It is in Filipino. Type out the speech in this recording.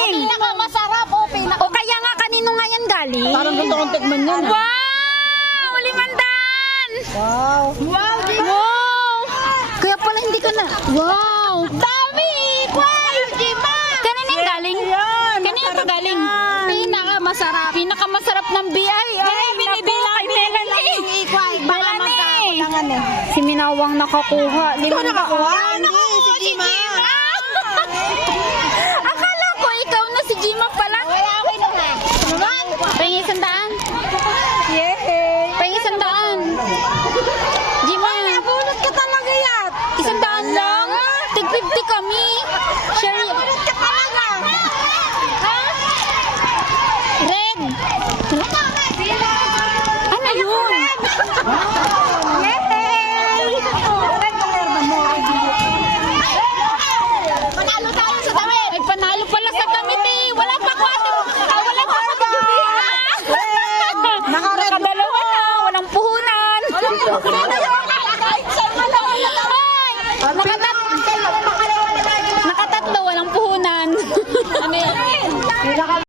galing? Pinakamasarap o O kaya nga kanino nga yan galing? Parang gusto kong tikman yan. Wow! 500! Wow. Wow! Kaya pala hindi ka na... Wow! dami! Wow, Jima! Kanino yung galing? Kanino to galing? Pinakamasarap. Pinakamasarap ng biyahe. Ay, binibilang kay Melanie. Melanie! Si Minawang nakakuha. Ikaw nakakuha? Hindi, si Jima. Akala ko ikaw na si Jima pala. Wala ako inuha. Pahingin 100. Yay! Pahingin 100. Jima, Nabunot ka talaga yan. 100 lang. Tig 50 kami. Share. Nabunot ka talaga. Red. Ano yun? Panalo tayo sa damit. Ay, panalo pala sa damit eh. Wala pa ako. Wala pa ako. Nakadalawa na. Walang puhunan. Ay, nakatapos